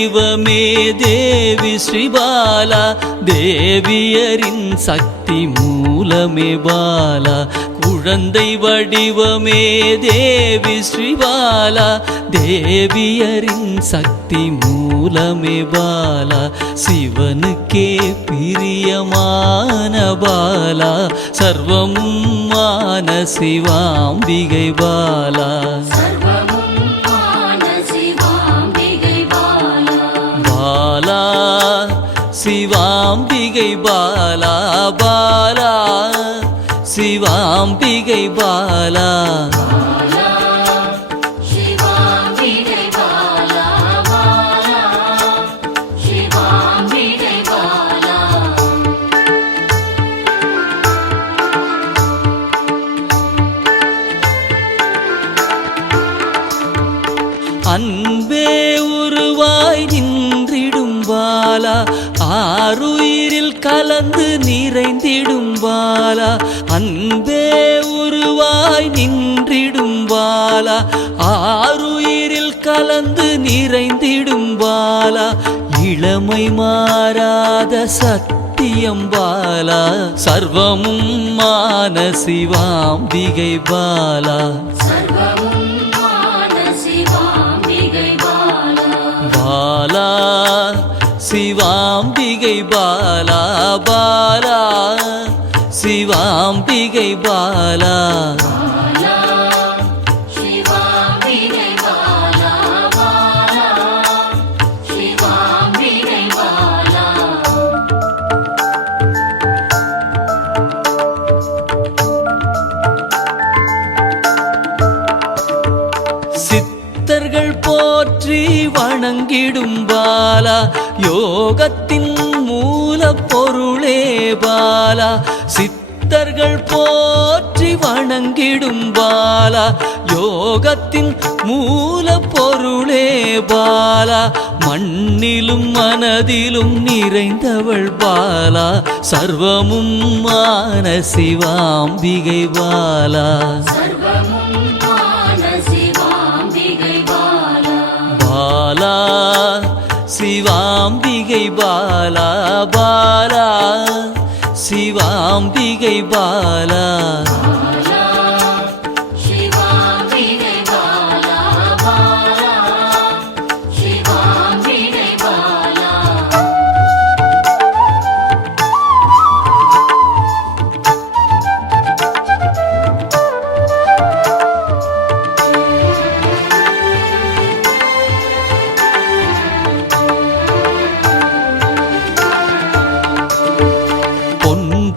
வடிவமே தேவி ஸ்ரீபாலா, தேவியரின் சக்தி மூலமே பாலா. குழந்தை வடிவமே தேவி ஸ்ரீபாலா, தேவியரின் சக்தி மூலமே பாலா. சிவனுக்கே பிரியமான பாலா, சர்வமும் மான சிவாம்பிகை பாலா. பாலா சிவாம்பிகை பாலா, பாலா சிவாம்பிகை பாலா. அன்பே உருவாய் நின்றிடும் பாலா, ஆருயிரில் கலந்து நிறைந்திடும் பாலா. அன்பே உருவாய் நின்றிடும் பாலா, ஆருயிரில் கலந்து நிறைந்திடும் பாலா. இளமை மாறாத சத்தியம் பாலா, சர்வமும் மான சிவாம்பிகை பாலா. பாலா சிவாம்பிகை பாலா, பாலா சிவாம்பிகை பாலா. சித்தர்கள் போற்றி வணங்கிடும் பாலா, யோகத்தின் மூல பொருளே பாலா. சித்தர்கள் போற்றி வணங்கிடும் பாலா, யோகத்தின் மூல பொருளே பாலா. மண்ணிலும் மனதிலும் நிறைந்தவள் பாலா, சர்வமும் மான சிவாம்பிகை பாலா. பாலா சிவாம்பிகை பாலா, பாலா சிவாம்பிகை பாலா.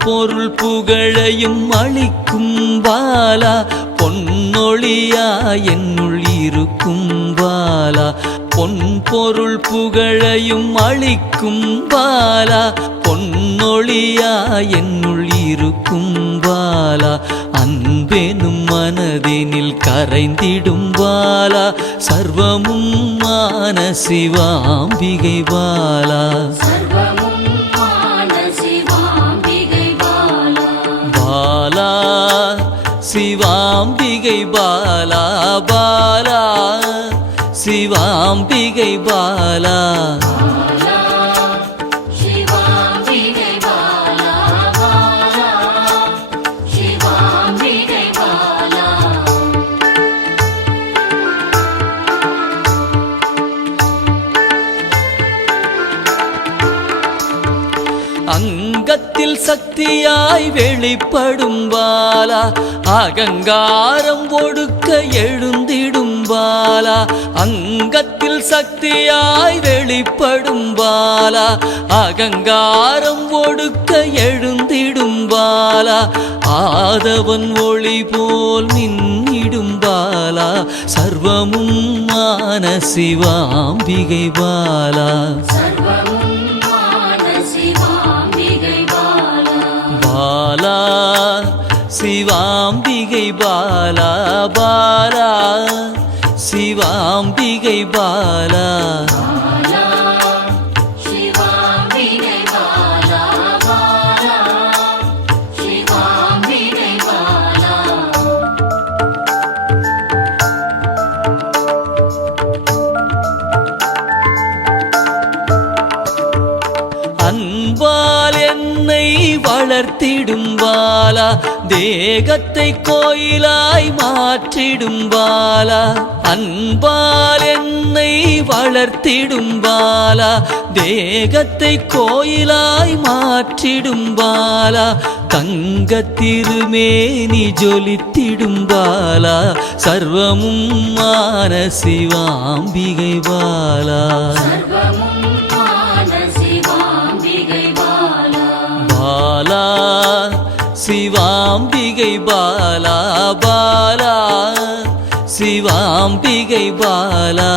பொருள் புகழையும் அளிக்கும் பாலா, பொன்னொழியா என்னுள் இருக்கும் பாலா. பொன் பொருள் புகழையும் அளிக்கும் பாலா, பொன்னொழியா என்னுள் இருக்கும் பாலா. அன்பெனும் மனதினில் கரைந்திடும் பாலா, சர்வமும் மான சிவாம்பிகை பாலா. பாலா சிவாம்பிகை பாலா, பாலா சிவாம்பிகை பாலா. அங்கத்தில் சக்தியாய் வெளிப்படும் பாலா, அகங்காரம் ஒடுக்க எழுந்திடும் பாலா. அங்கத்தில் சக்தியாய் வெளிப்படும் பாலா, அகங்காரம் ஒடுக்க எழுந்திடும் பாலா. ஆதவன் ஒளி போல் மின்னிடும் பாலா, சர்வமும் மான சிவாம்பிகை பாலா. பாலா சிவாம்பிகை பாலா, பாலா சிவாம்பிகை பாலா. வளர்த்திடும் பாலா தேகத்தை கோயிலாய் மாற்றிடும் பாலா அன்பால் என்னை வளர்த்திடும் பாலா தேகத்தை கோயிலாய் மாற்றிடும் பாலா தங்க திருமேனி ஜொலித்திடும் பாலா சர்வமும் மான சிவாம்பிகை பாலா பாலா சிவாம்பிகை பாலா பாலா சிவாம்பிகை பாலா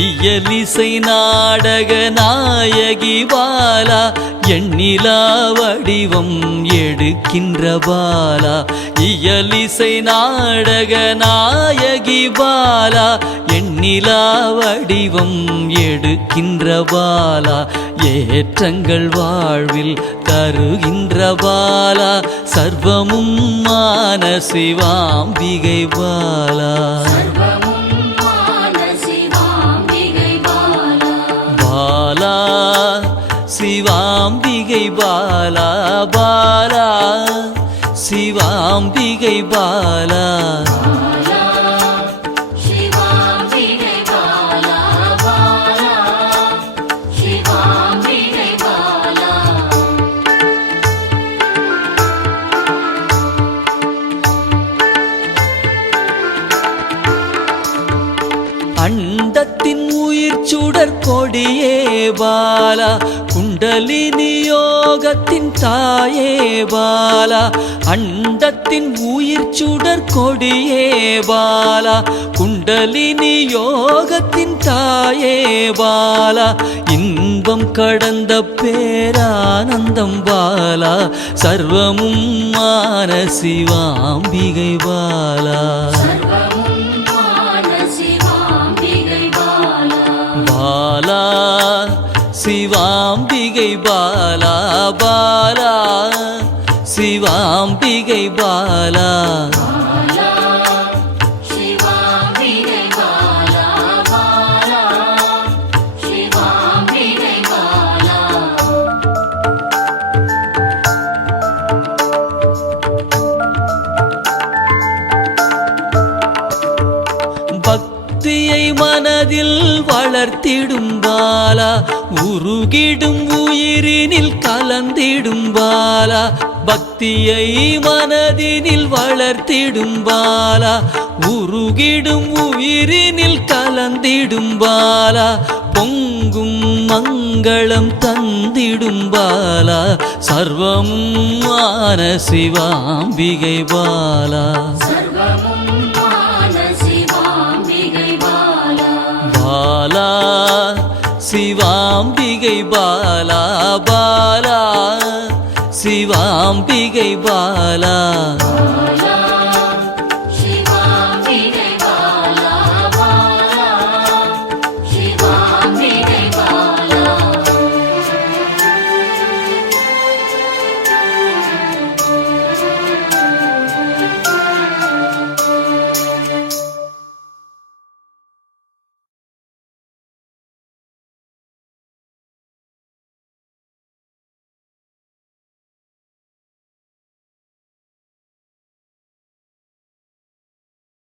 இயலிசை நாடக நாயகி பாலா எண்ணிலா வடிவம் எடுக்கின்ற பாலா இயலிசை நாடக நாயகி பாலா எண்ணிலா வடிவம் எடுக்கின்ற பாலா ஏற்றங்கள் வாழ்வில் தருகின்ற பாலா சர்வமும் மான சிவாம்பிகை பாலா பாலா சிவாம்பிகை பாலா பாலா சிவாம்பிகை பாலா அண்டத்தின் உயிர் சுடர் கொடியே பாலா குண்டலினி யோகத்தின் தாயே பாலா அண்டத்தின் உயிர் சுடர் கொடியே பாலா குண்டலினி யோகத்தின் தாயே பாலா இன்பம் கடந்த பேரானந்தம் பாலா சர்வமும் மான சிவாம்பிகை பாலா பாலா சிவாம்பிகை பாலா பாலா சிவாம்பிகை பாலா பக்தியை மனதில் வளர்த்திடும் பாலா உருகிடும் உயிரினில் கலந்திடும் பாலா பக்தியை மனதினில் வளர்த்திடும் பாலா உருகிடும் உயிரினில் கலந்திடும் பாலா பொங்கும் மங்களம் தந்திடும் பாலா சர்வமும் மான சிவாம்பிகை பாலா பாலா சிவாம்பிகை பாலா பாலா சிவாம்பிகை பாலா